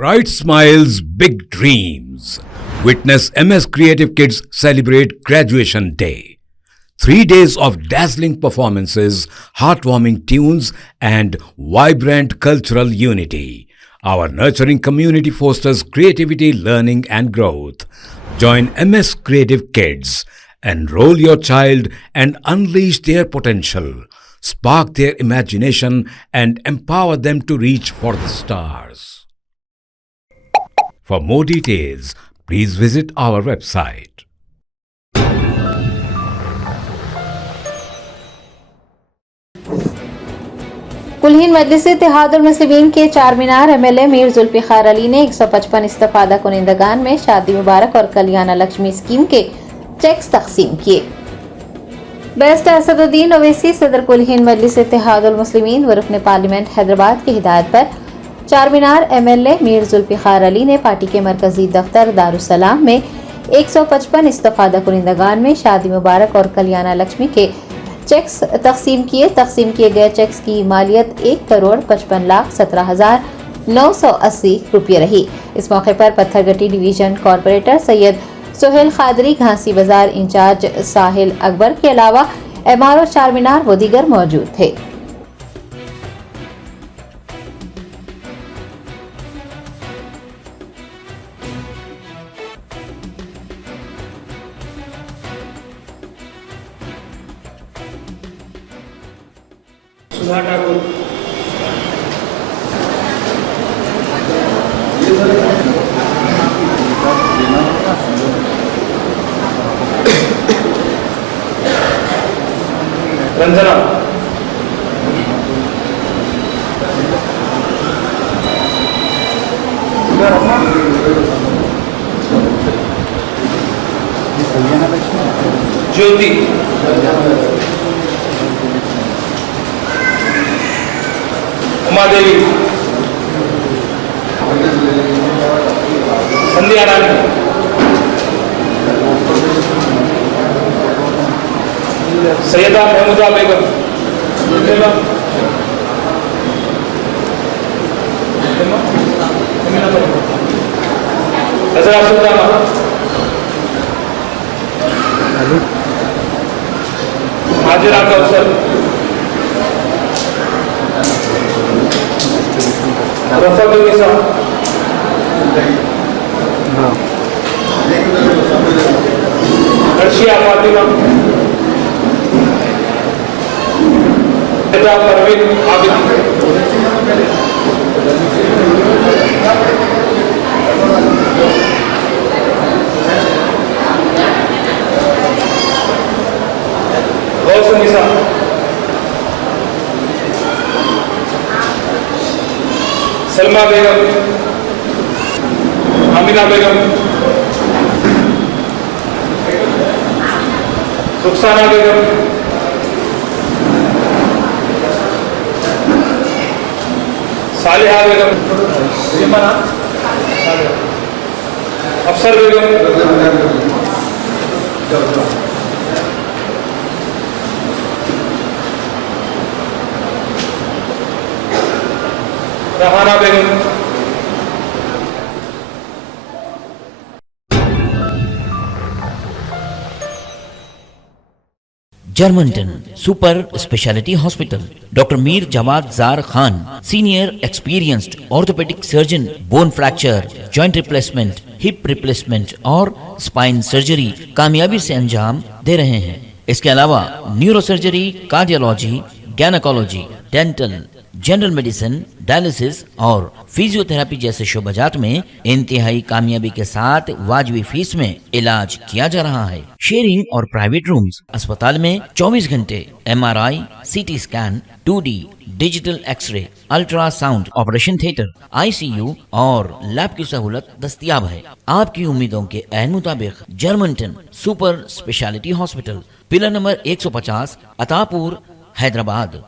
Bright smiles, big dreams. Witness MS Creative Kids celebrate Graduation Day. 3 days of dazzling performances, heartwarming tunes, and vibrant cultural unity. Our nurturing community fosters creativity, learning, and growth. Join MS Creative Kids. Enroll your child and unleash their potential. Spark their imagination and empower them to reach for the stars. For more details, please visit our website. कुलहीन मजलिस इत्तेहादुल मुस्लिमीन के चारमीनार एमएलए मीर जुल्फिकार अली ने 155 इस्तेफादा कुनिंदगान में शादी मुबारक और कल्याण लक्ष्मी स्कीम के चेक्स तकसीम किए। बैरिस्टर असदुद्दीन ओवैसी सदर कुलहीन मजलिस इत्तेहादुल मुस्लिमीन व रुकन पार्लियामेंट हैदराबाद की हिदायत पर चारमीनार एमएलए मीर जुल्फिकार अली ने पार्टी के मरकजी दफ्तर दारुसलाम में 155 इस्तेफादा कुनिंदगान में शादी मुबारक और कल्याण लक्ष्मी के चेक्स तकसीम किए गए चेक्स की मालियत 1,55,17,980 रुपये रही। इस मौके पर पत्थरगट्टी डिवीजन कॉरपोरेटर सैयद सोहेल खादरी, घासी बाजार इंचार्ज साहिल अकबर के अलावा एमआरओ चारमीनार व दीगर मौजूद थे। सुधा ठाकुर, रंजना, ज्योति, उमा देवी, संध्या रानी, सैयदा महमूदा बेगम, हजरा सुल्ताना, हाजिरा कौसर, रफाकुल निसा, अर्शिया फातिमा, परवीन आबिद, गौस निसा, सलमा बेगम, अमीना बेगम, रुखसाना बेगम, सालिहा बेगम, अफसर बेगम, रहाना बेगम, जर्मनटन super speciality hospital, doctor Mir Jawad Jar Khan, senior experienced orthopaedic surgeon, bone fracture, joint replacement, hip replacement और स्पाइन सर्जरी कामयाबी से अंजाम दे रहे हैं। इसके अलावा neuro surgery, cardiology, gynaecology, dental, general medicine, dialysis और फिजियोथेरेपी जैसे शोबाजात में इंतहाई कामयाबी के साथ वाजबी फीस में इलाज किया जा रहा है। शेयरिंग और प्राइवेट रूम्स, अस्पताल में 24 घंटे MRI, CT scan, 2D digital X ray, ultrasound, operation theatre, ICU और लैब की सहूलत दस्तयाब है। आपकी उम्मीदों के ऐन मुताबिक Germanten super speciality hospital, pillar number 150, Attapur, हैदराबाद।